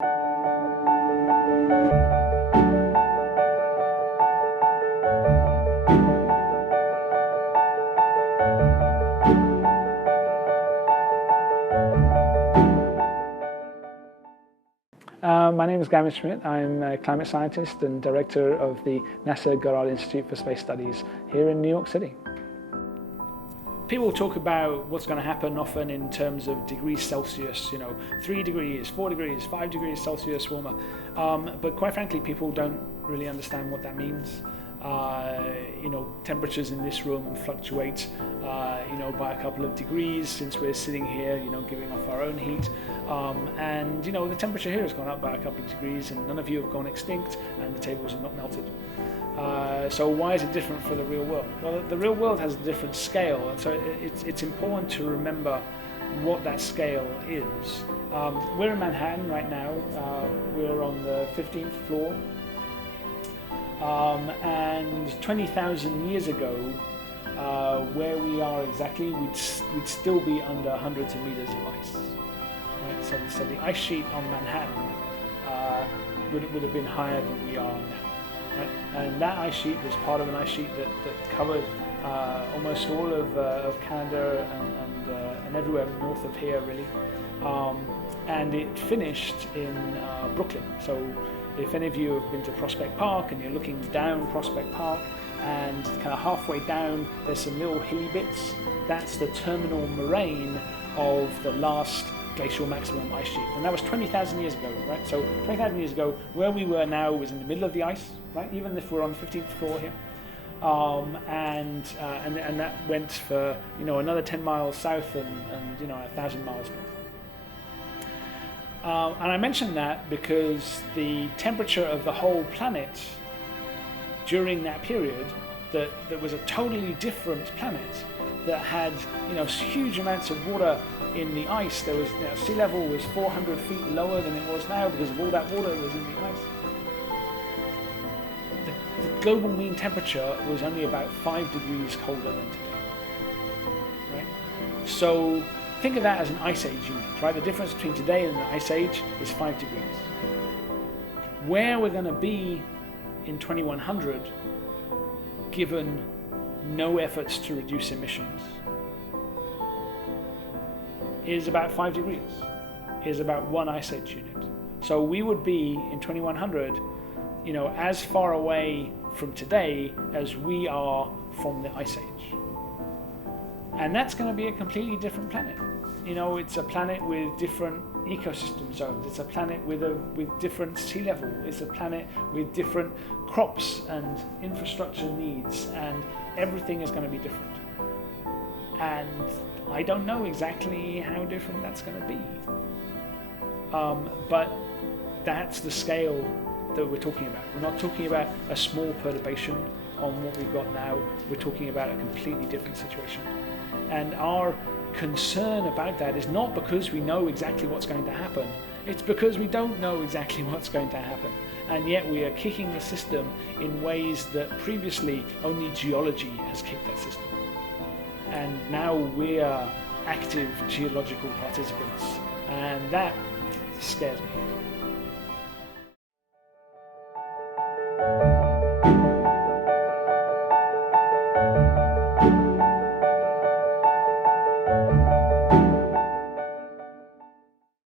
My name is Gavin Schmidt. I'm a climate scientist and director of the NASA Goddard Institute for Space Studies here in New York City. People talk about what's going to happen often in terms of degrees Celsius, 3 degrees, 4 degrees, 5 degrees Celsius warmer. But quite frankly, people don't really understand what that means. Temperatures in this room fluctuate, by a couple of degrees since we're sitting here, giving off our own heat. And the temperature here has gone up by a couple of degrees, and none of you have gone extinct, and the tables have not melted. So why is it different for the real world? Well, the real world has a different scale, and so it's important to remember what that scale is. We're in Manhattan right now. We're on the 15th floor. And 20,000 years ago, where we are exactly, we'd still be under hundreds of meters of ice. Right? So the ice sheet on Manhattan would have been higher than we are now. Right? And that ice sheet was part of an ice sheet that covered almost all of Canada and everywhere north of here, really. And it finished in Brooklyn. So if any of you have been to Prospect Park and you're looking down Prospect Park, and kind of halfway down there's some little hilly bits, that's the terminal moraine of the last glacial maximum ice sheet. And that was 20,000 years ago, right? So 20,000 years ago, where we were now was in the middle of the ice, right? Even if we're on the 15th floor here. And that went for, another 10 miles south and 1,000 miles north. And I mention that because the temperature of the whole planet during that period, that was a totally different planet that had huge amounts of water in the ice. There was sea level was 400 feet lower than it was now because of all that water that was in the ice. The global mean temperature was only about 5 degrees colder than today. Right? So think of that as an ice age unit, right? The difference between today and the ice age is 5 degrees. Where we're going to be in 2100, given no efforts to reduce emissions, is about 5 degrees, is about one ice age unit. So we would be in 2100, as far away from today as we are from the ice age. And that's going to be a completely different planet. It's a planet with different ecosystem zones. It's a planet with different sea level. It's a planet with different crops and infrastructure needs, and everything is going to be different. And I don't know exactly how different that's going to be. But that's the scale that we're talking about. We're not talking about a small perturbation on what we've got now. We're talking about a completely different situation. And our concern about that is not because we know exactly what's going to happen. It's because we don't know exactly what's going to happen. And yet we are kicking the system in ways that previously only geology has kicked that system. And now we are active geological participants. And that scares me.